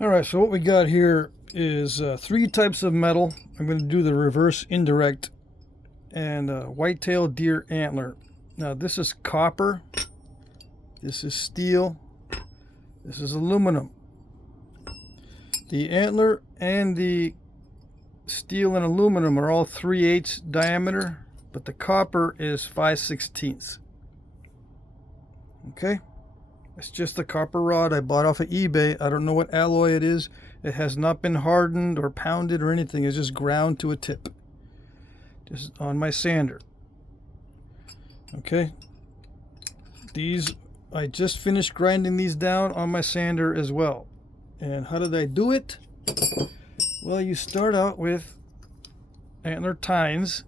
Alright, so what we got here is 3 types of metal. I'm going to do the reverse indirect and white-tailed deer antler. Now this is copper, this is steel, this is aluminum. The antler and the steel and aluminum are all 3/8 diameter, but the copper is 5/16. Okay, it's just a copper rod I bought off of eBay. I don't know what alloy it is. It has not been hardened or pounded or anything. It's just ground to a tip, just on my sander. Okay, these, I just finished grinding these down on my sander as well. And how did I do it? Well, you start out with antler tines.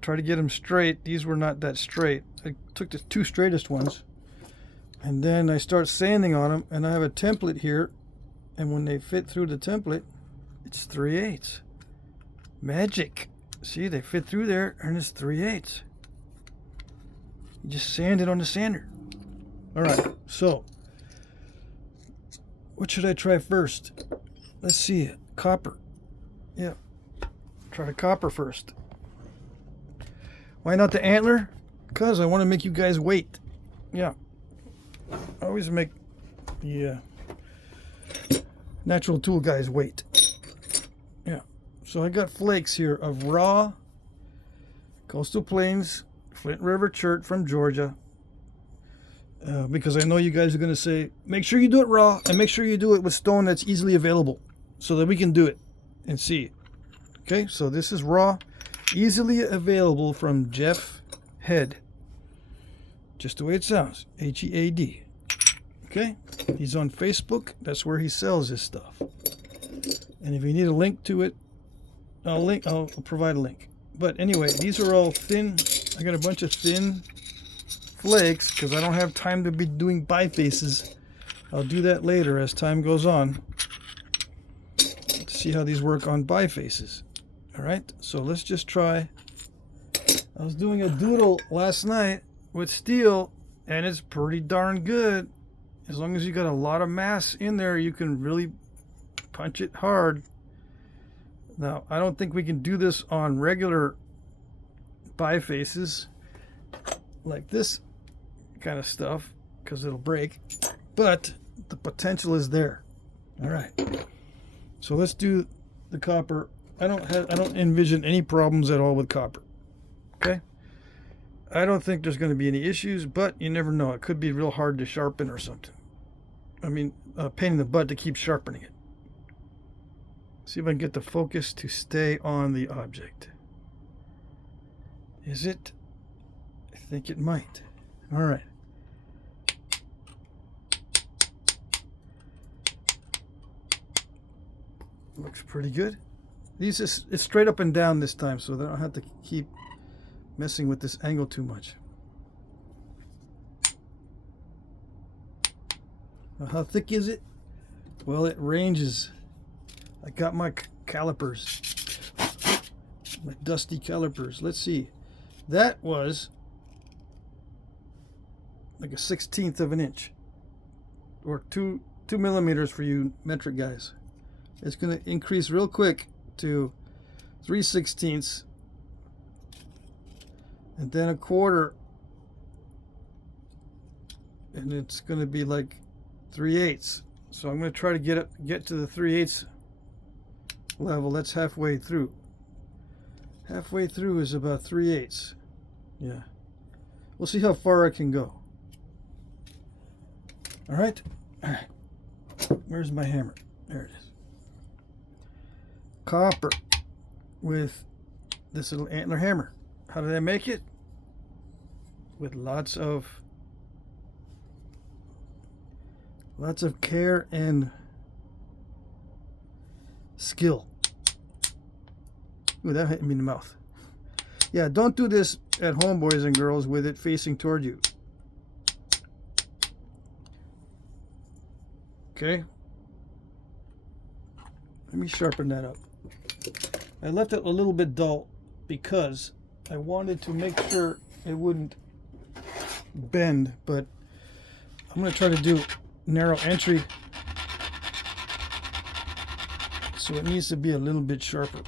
Try to get them straight. These were not that straight. I took the 2 straightest ones, and then I start sanding on them, and I have a template here, and when they fit through the template, it's 3/8. Magic. See, they fit through there, and it's 3/8. You just sand it on the sander. Alright, so what should I try first? Let's see. Copper. Yeah. Try the copper first. Why not the antler? Because I want to make you guys wait. Yeah. I always make the natural tool guys wait. Yeah. So I got flakes here of raw Coastal Plains Flint River chert from Georgia. Because I know you guys are going to say, make sure you do it raw and make sure you do it with stone that's easily available so that we can do it and see it. Okay, so this is raw, easily available from Jeff Head. Just the way it sounds, H-E-A-D. Okay, he's on Facebook. That's where he sells his stuff. And if you need a link to it, I'll provide a link. But anyway, these are all thin. I got a bunch of thin flakes because I don't have time to be doing bifaces. I'll do that later as time goes on to see how these work on bifaces. Alright, so let's just try. I was doing a doodle last night with steel, and it's pretty darn good. As long as you got a lot of mass in there, you can really punch it hard. Now, I don't think we can do this on regular bifaces like this kind of stuff because it'll break, but the potential is there. All right, so let's do the copper. I don't envision any problems at all with copper. Okay, I don't think there's going to be any issues, but you never know. It could be real hard to sharpen or something. I mean, a pain in the butt to keep sharpening it. See if I can get the focus to stay on the object. Is it? I think it might. All right. Looks pretty good. These is, it's straight up and down this time, so that I don't have to keep messing with this angle too much. Now, how thick is it? Well, it ranges. I got my calipers, my dusty calipers. Let's see. That was like a 1/16 of an inch, or 2 millimeters for you metric guys. It's going to increase real quick to 3/16, and then a quarter, and it's going to be like 3/8. So I'm going to try to get to the 3/8 level. That's halfway through. Halfway through is about 3/8. Yeah. We'll see how far I can go. All right. All right. Where's my hammer? There it is. Copper with this little antler hammer. How did I make it? With lots of care and skill. Ooh, that hit me in the mouth. Yeah, don't do this at home, boys and girls, with it facing toward you. Okay. Let me sharpen that up. I left it a little bit dull because I wanted to make sure it wouldn't bend, but I'm going to try to do narrow entry So it needs to be a little bit sharper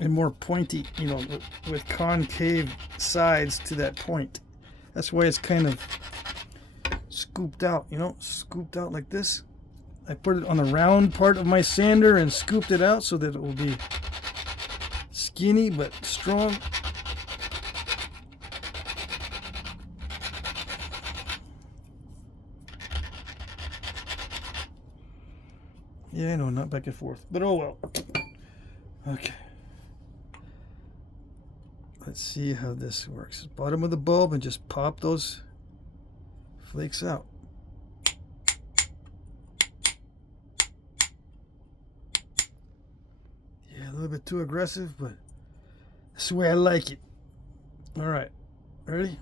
and more pointy, you know, with concave sides to that point. That's why it's kind of scooped out, you know, scooped out like this. I put it on the round part of my sander and scooped it out so that it will be skinny but strong. Yeah, I know, not back and forth, but oh well. Okay. Let's see how this works. Bottom of the bulb, and just pop those flakes out. Yeah, a little bit too aggressive, but that's the way I like it. All right, ready?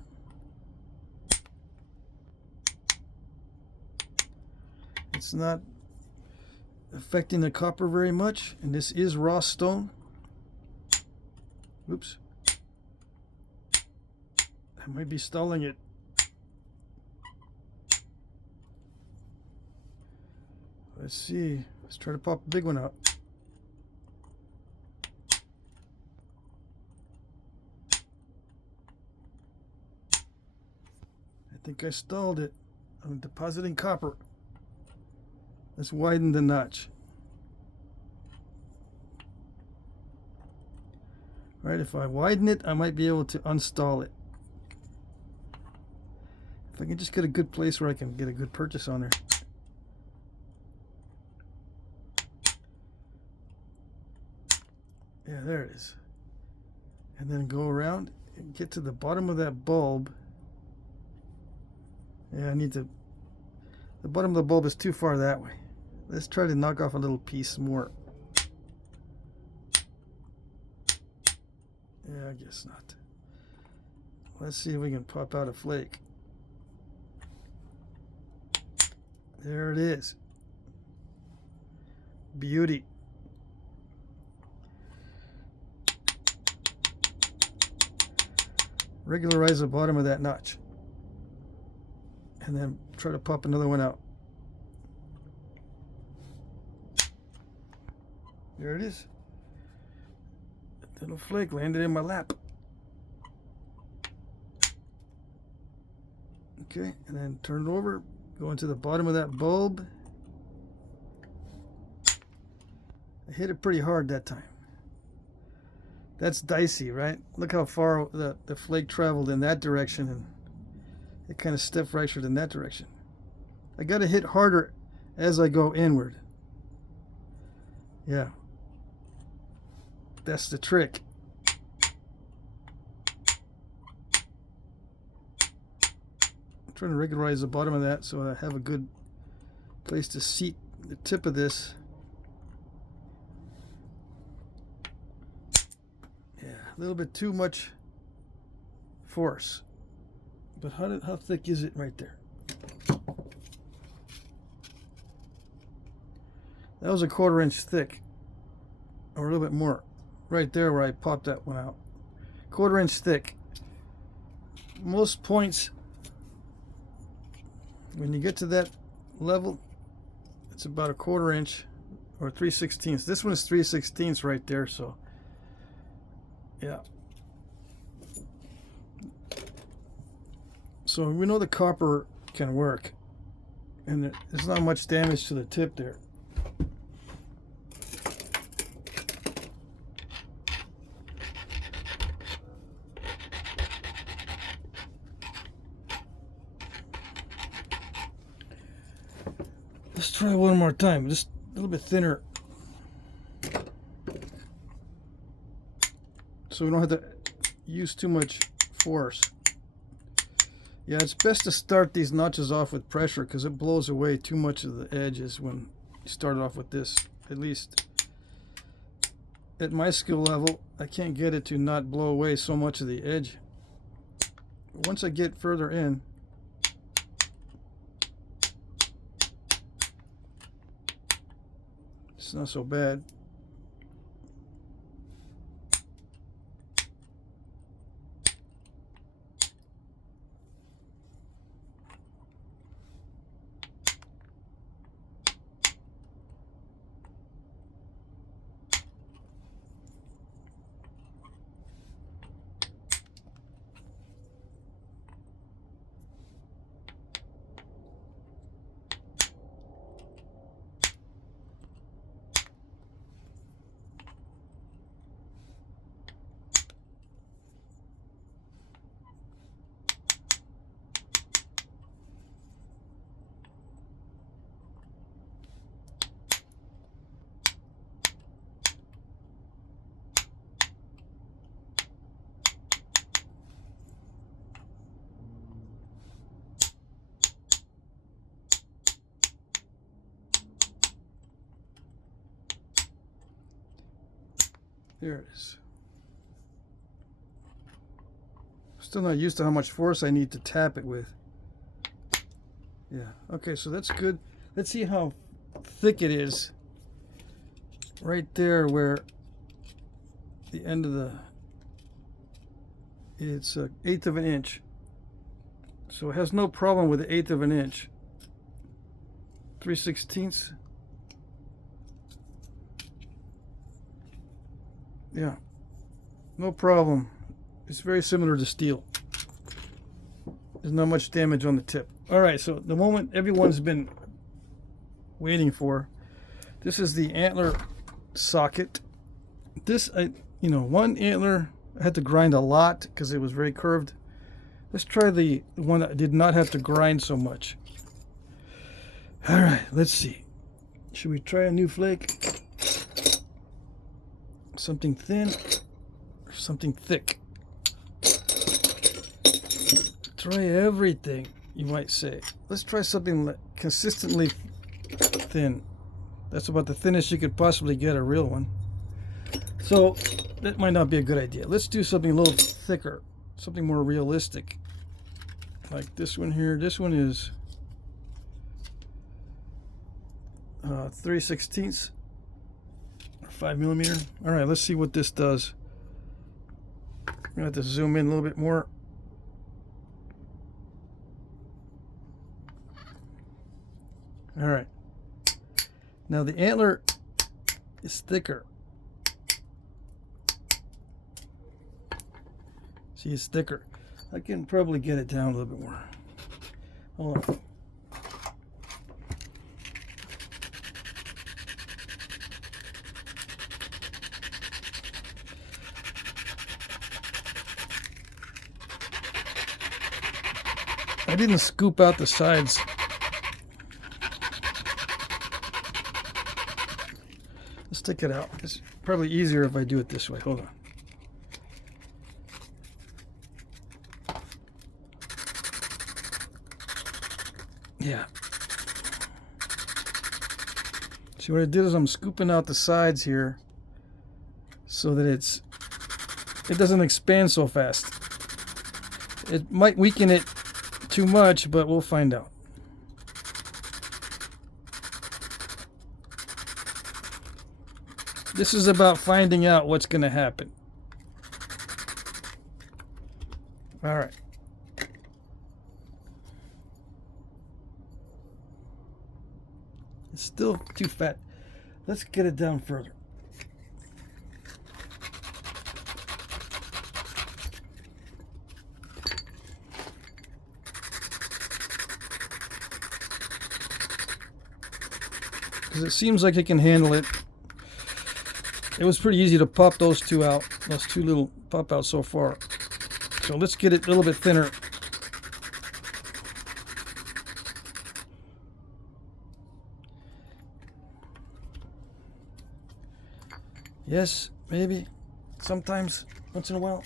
It's not affecting the copper very much, and this is raw stone. Oops. I might be stalling it. Let's see. Let's try to pop a big one out. I think I stalled it. I'm depositing copper. Let's widen the notch. All right, if I widen it, I might be able to unstall it. If I can just get a good place where I can get a good purchase on there. Yeah, there it is. And then go around and get to the bottom of that bulb. Yeah, I need to... The bottom of the bulb is too far that way. Let's try to knock off a little piece more. Yeah, I guess not. Let's see if we can pop out a flake. There it is. Beauty. Regularize the bottom of that notch. And then try to pop another one out. There it is. A little flake landed in my lap. Okay, and then turn it over. Go into the bottom of that bulb. I hit it pretty hard that time. That's dicey, right? Look how far the flake traveled in that direction, and it kind of step fractured in that direction. I got to hit harder as I go inward. Yeah. That's the trick. I'm trying to regularize the bottom of that so I have a good place to seat the tip of this. Yeah, a little bit too much force. But how thick is it right there? That was a 1/4 inch thick, or a little bit more. Right there where I popped that one out. 1/4 inch thick. Most points, when you get to that level, it's about a 1/4 inch or 3/16. This one is 3/16 right there, so yeah. So we know the copper can work, and there's not much damage to the tip there. Let's try one more time, just a little bit thinner, so we don't have to use too much force. Yeah, it's best to start these notches off with pressure because it blows away too much of the edges when you start off with this. At least at my skill level, I can't get it to not blow away so much of the edge. Once I get further in, it's not so bad. There it is. Still not used to how much force I need to tap it with. Yeah, okay, so that's good. Let's see how thick it is. Right there where the end of the, it's 1/8 of an inch. So it has no problem with the 1/8 of an inch. 3/16. Yeah, no problem. It's very similar to steel. There's not much damage on the tip. All right, so the moment everyone's been waiting for, this is the Antler socket. This, one antler I had to grind a lot because it was very curved. Let's try the one that did not have to grind so much. All right, let's see. Should we try a new flake? Something thin or something thick? Try everything, you might say. Let's try something consistently thin. That's about the thinnest you could possibly get a real one. So that might not be a good idea. Let's do something a little thicker, something more realistic. Like this one here. This one is 3/16 or 5mm. All right, let's see what this does. I'm gonna have to zoom in a little bit more. All right. Now the antler is thicker. See, it's thicker. I can probably get it down a little bit more. Hold on. I didn't scoop out the sides. Let's take it out. It's probably easier if I do it this way. Hold on. Yeah. See, what I did is I'm scooping out the sides here so that it doesn't expand so fast. It might weaken it too much, but we'll find out. This is about finding out what's going to happen. All right. It's still too fat. Let's get it down further. Because it seems like it can handle it. It was pretty easy to pop those two out. Those two little pop out so far. So let's get it a little bit thinner. Yes, maybe. Sometimes, once in a while.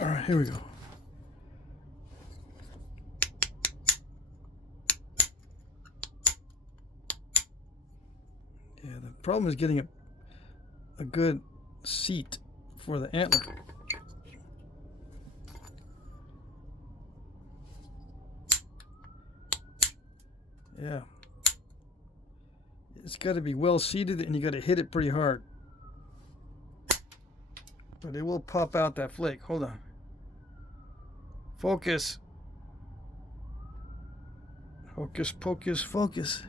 All right, here we go. Yeah, the problem is getting a good seat for the antler. Yeah. It's got to be well seated and you got to hit it pretty hard. But it will pop out that flake. Hold on. Focus. Hocus pocus focus.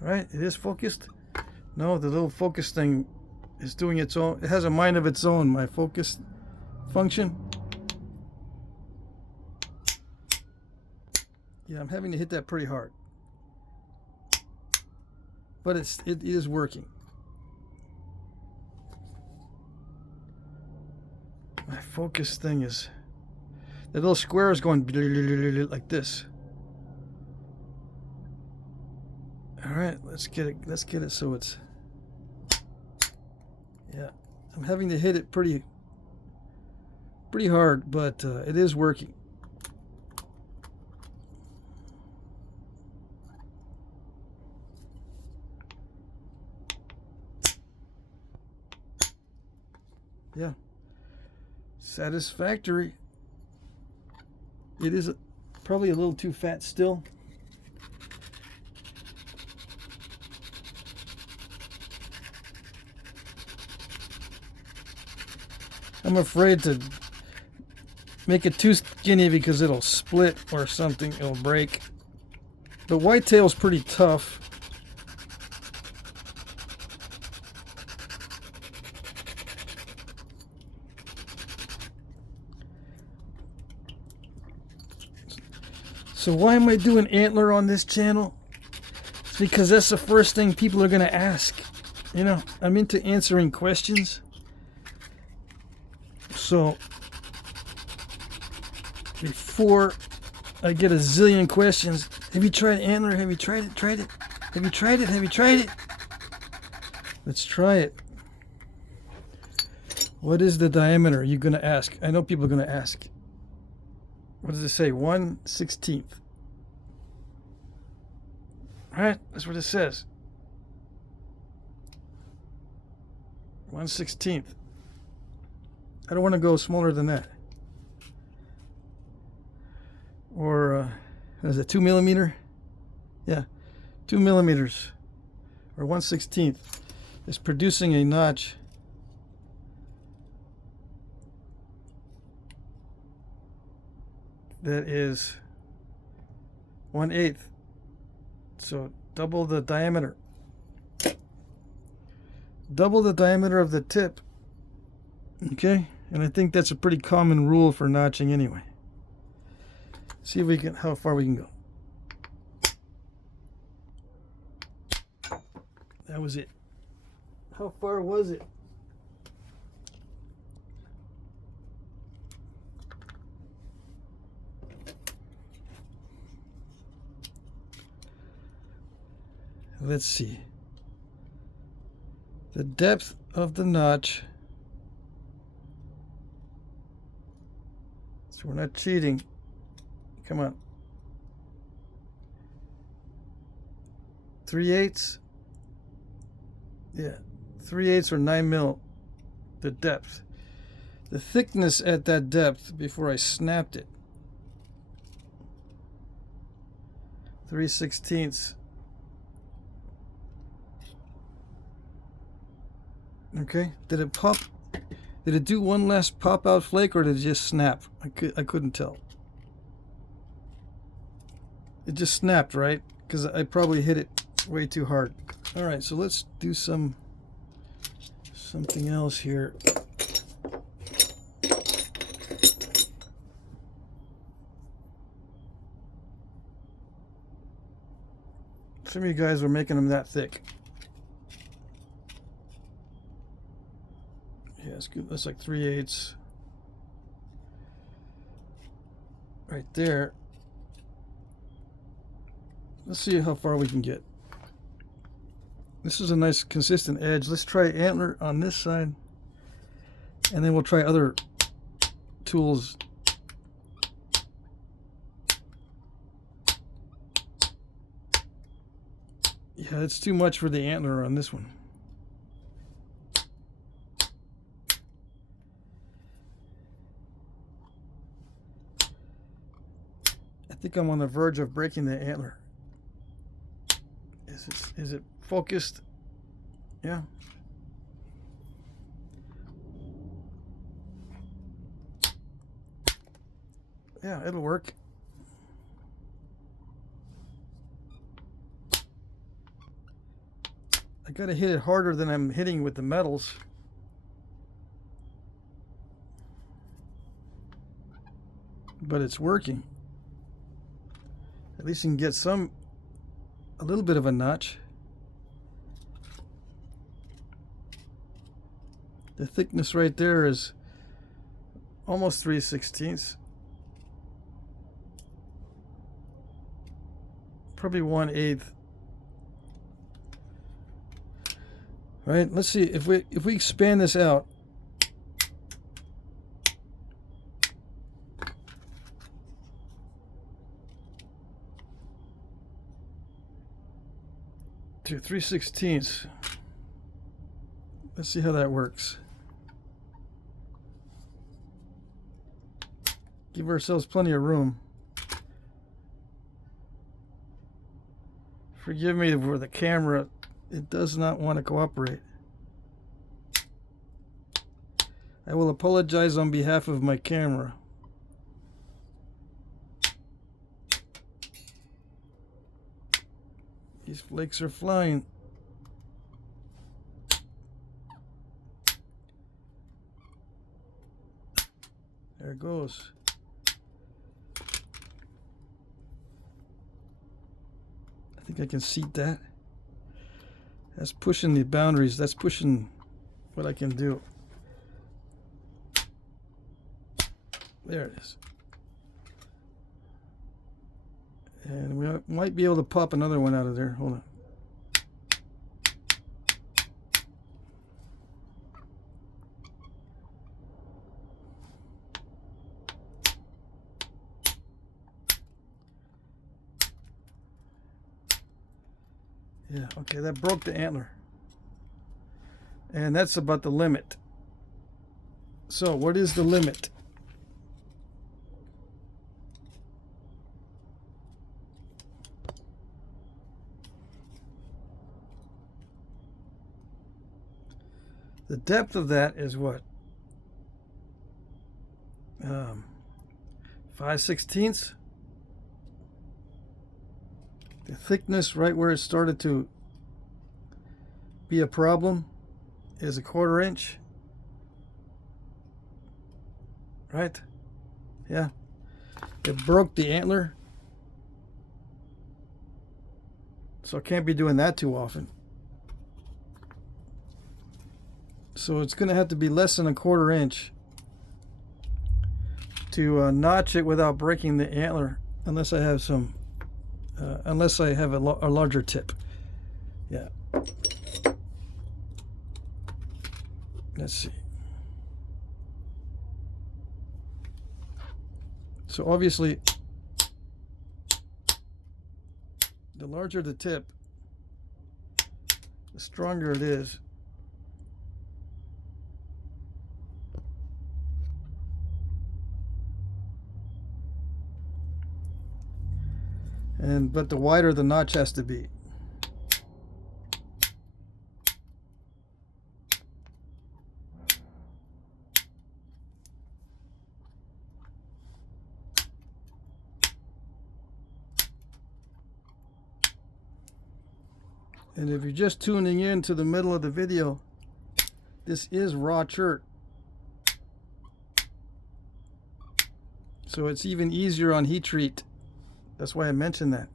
Right? It is focused. No, the little focus thing is doing its own. It has a mind of its own, my focus function. Yeah, I'm having to hit that pretty hard. But it is working. My focus thing is, the little square is going like this. All right, let's get it so it's, yeah, I'm having to hit it pretty hard, but it is working. Yeah. Satisfactory. It is probably a little too fat still. I'm afraid to make it too skinny because it'll split or something. It'll break. The whitetail's pretty tough. So why am I doing antler on this channel? It's because that's the first thing people are going to ask. You know, I'm into answering questions. So before I get a zillion questions, have you tried antler? Have you tried it? Tried it? Have you tried it? Have you tried it? Let's try it. What is the diameter? You're going to ask. I know people are going to ask. What does it say? 1/16. All right, that's what it says. 1/16. I don't want to go smaller than that. Or, is it 2 millimeter? Yeah, 2 millimeters. Or 1/16 is producing a notch that is 1/8. So double the diameter. Double the diameter of the tip. Okay? And I think that's a pretty common rule for notching anyway. See if we can, how far we can go. That was it. How far was it? Let's see. The depth of the notch. So we're not cheating. Come on. 3/8. Yeah, 3/8 or 9 mil. The depth. The thickness at that depth before I snapped it. 3/16. Okay. Did it pop? Did it do one last pop out flake or did it just snap? I couldn't tell. It just snapped, right? Because I probably hit it way too hard. All right, so let's do something else here. Some of you guys were making them that thick. Yeah, it's good. That's like 3/8 right there. Let's see how far we can get. This is a nice consistent edge. Let's try antler on this side, and then we'll try other tools. Yeah, it's too much for the antler on this one. I think I'm on the verge of breaking the antler. Is it focused? Yeah. Yeah, it'll work. I gotta hit it harder than I'm hitting with the metals. But it's working. At least you can get a little bit of a notch. The thickness right there is almost 3/16. Probably 1/8. Right, let's see if we expand this out. To 3/16. Let's see how that works. Give ourselves plenty of room. Forgive me for the camera. It does not want to cooperate. I will apologize on behalf of my camera. These flakes are flying. There it goes. I think I can seat that. That's pushing the boundaries. That's pushing what I can do. There it is. And we might be able to pop another one out of there. Hold on. Yeah, okay, that broke the antler. And that's about the limit. So, what is the limit? The depth of that is what? 5/16. The thickness right where it started to be a problem is 1/4 inch. Right? Yeah. It broke the antler. So I can't be doing that too often. So it's going to have to be less than 1/4 inch to notch it without breaking the antler, unless I have some, unless I have a larger tip. Yeah. Let's see. So obviously, the larger the tip, the stronger it is. But the wider the notch has to be. And if you're just tuning in to the middle of the video, this is raw chert. So it's even easier on heat treat. That's why I mentioned that.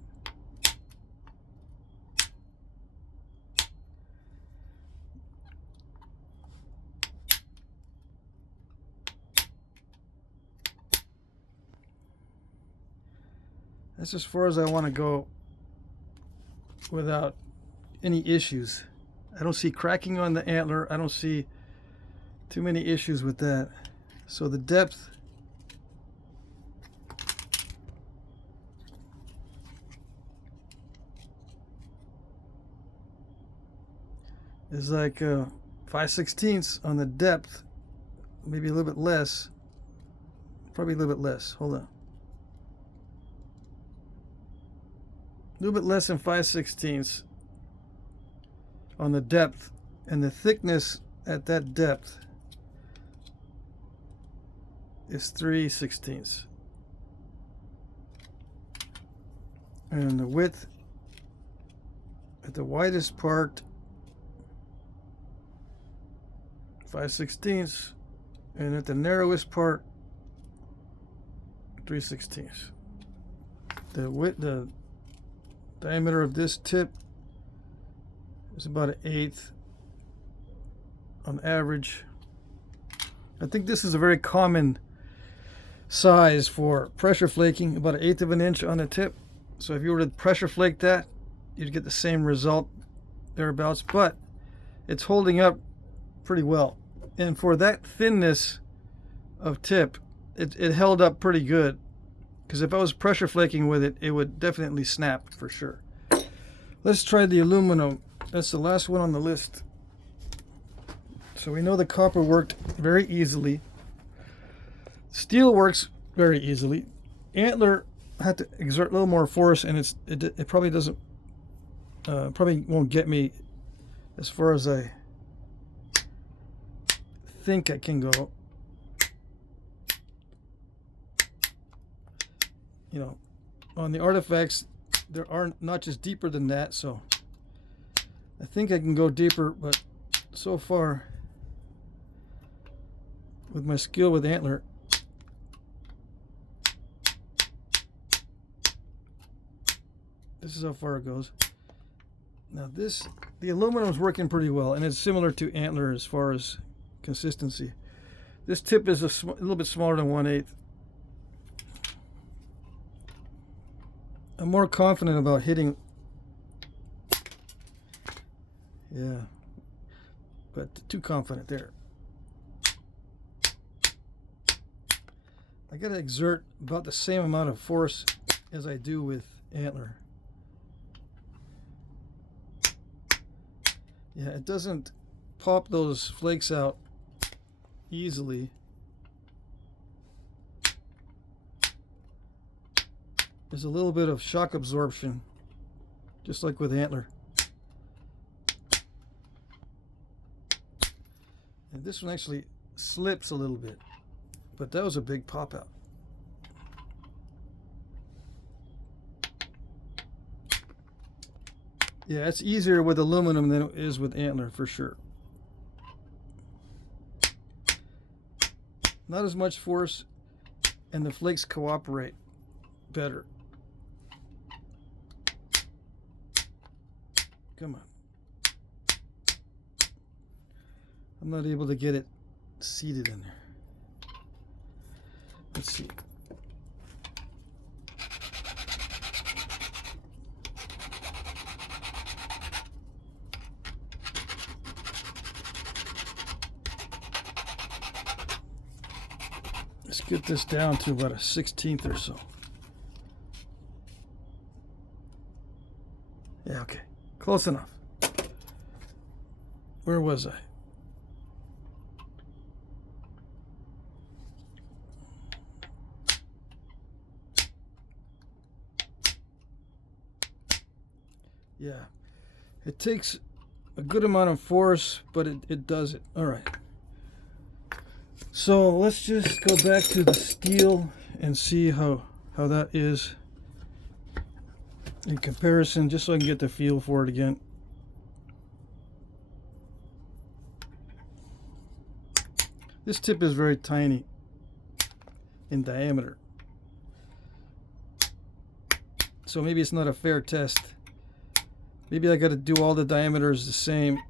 That's as far as I want to go without any issues. I don't see cracking on the antler. I don't see too many issues with that. So the depth is like 5/16 on the depth, maybe a little bit less, probably a little bit less. Hold on, a little bit less than 5/16 on the depth, and the thickness at that depth is 3/16, and the width at the widest part 5/16, and at the narrowest part 3/16. The diameter of this tip is about 1/8 on average. I think this is a very common size for pressure flaking, about 1/8 of an inch on the tip. So if you were to pressure flake that, you'd get the same result thereabouts, but it's holding up pretty well. And for that thinness of tip, it held up pretty good, because if I was pressure flaking with it, it would definitely snap for sure. Let's try the aluminum. That's the last one on the list. So we know the copper worked very easily. Steel works very easily. Antler had to exert a little more force, and it probably doesn't probably won't get me as far as I think I can go. You know, on the artifacts, there are notches deeper than that, so I think I can go deeper, but so far with my skill with Antler, this is how far it goes. Now the aluminum is working pretty well, and it's similar to Antler as far as consistency. This tip is a little bit smaller than 1/8. I'm more confident about hitting. Yeah, but too confident there. I gotta exert about the same amount of force as I do with Antler. Yeah, it doesn't pop those flakes out easily. There's a little bit of shock absorption, just like with Antler. And this one actually slips a little bit, but that was a big pop out. Yeah, it's easier with aluminum than it is with Antler for sure. Not as much force, and the flakes cooperate better. Come on. I'm not able to get it seated in there. Let's see. Let's get this down to about a 1/16 or so. Yeah, okay. Close enough. Where was I? Yeah. It takes a good amount of force, but it does it. All right. So let's just go back to the steel and see how that is in comparison, just so I can get the feel for it again. This tip is very tiny in diameter, so maybe it's not a fair test. Maybe I got to do all the diameters the same.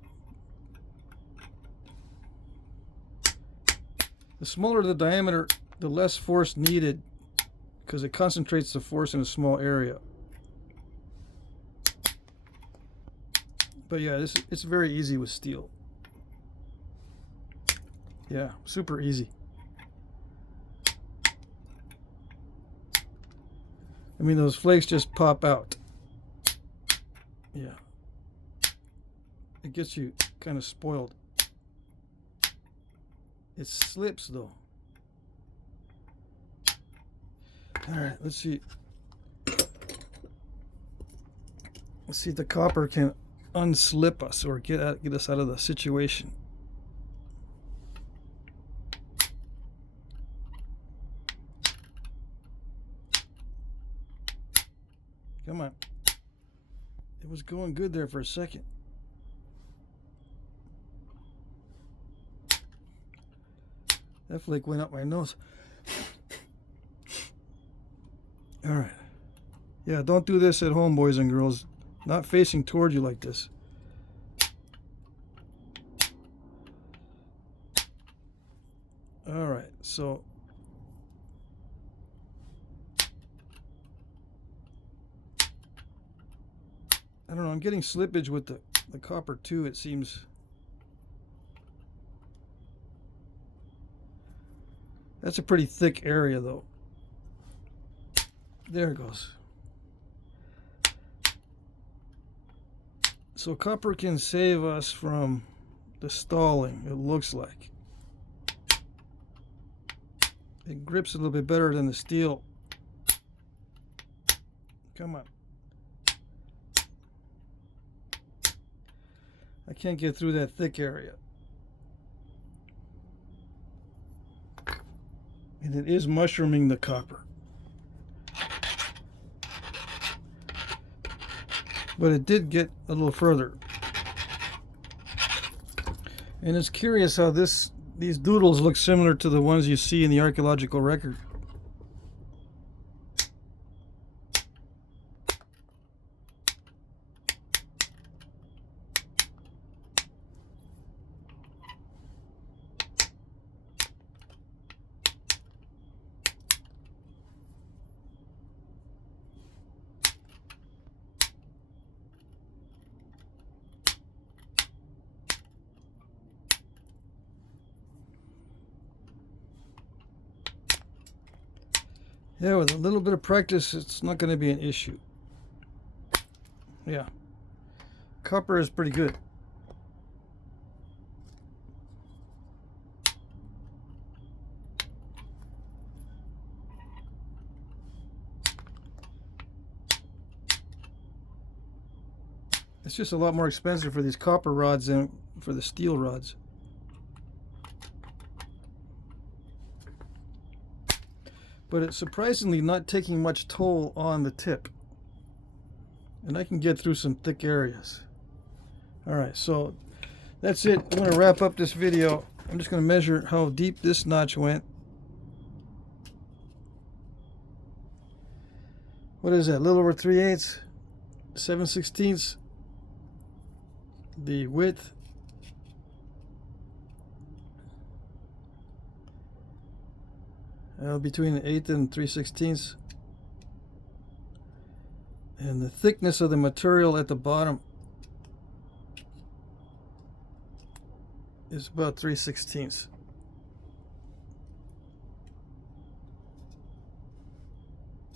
The smaller the diameter, the less force needed, because it concentrates the force in a small area. But yeah, it's very easy with steel. Yeah, super easy. I mean, those flakes just pop out. Yeah. It gets you kind of spoiled. It slips though. Alright, let's see. Let's see if the copper can unslip us or get us out of the situation. Come on. It was going good there for a second. That flake went up my nose. All right. Yeah, don't do this at home, boys and girls. Not facing toward you like this. All right, so I don't know, I'm getting slippage with the copper too, it seems. That's a pretty thick area though. There it goes. So copper can save us from the stalling, it looks like. It grips a little bit better than the steel. Come on. I can't get through that thick area. And it is mushrooming the copper. But it did get a little further. And it's curious how these doodles look similar to the ones you see in the archaeological record. Yeah, with a little bit of practice, it's not going to be an issue. Yeah. Copper is pretty good. It's just a lot more expensive for these copper rods than for the steel rods. But it's surprisingly not taking much toll on the tip. And I can get through some thick areas. Alright, so that's it. I'm going to wrap up this video. I'm just going to measure how deep this notch went. What is that? A little over 3/8? 7/16? The width. Between an 1/8 and 3/16. And the thickness of the material at the bottom is about 3/16.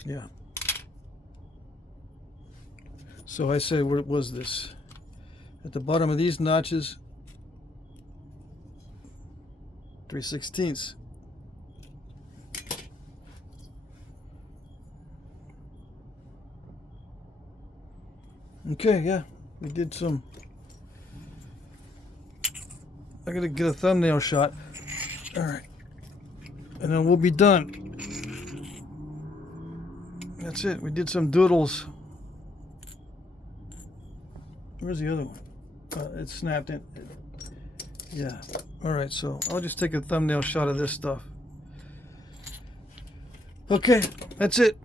Yeah. So I say, what was this? At the bottom of these notches, 3/16. Okay, yeah, we did some. I gotta get a thumbnail shot. All right, and then we'll be done. That's it. We did some doodles. Where's the other one? It snapped in. Yeah. All right, so I'll just take a thumbnail shot of this stuff. Okay, that's it.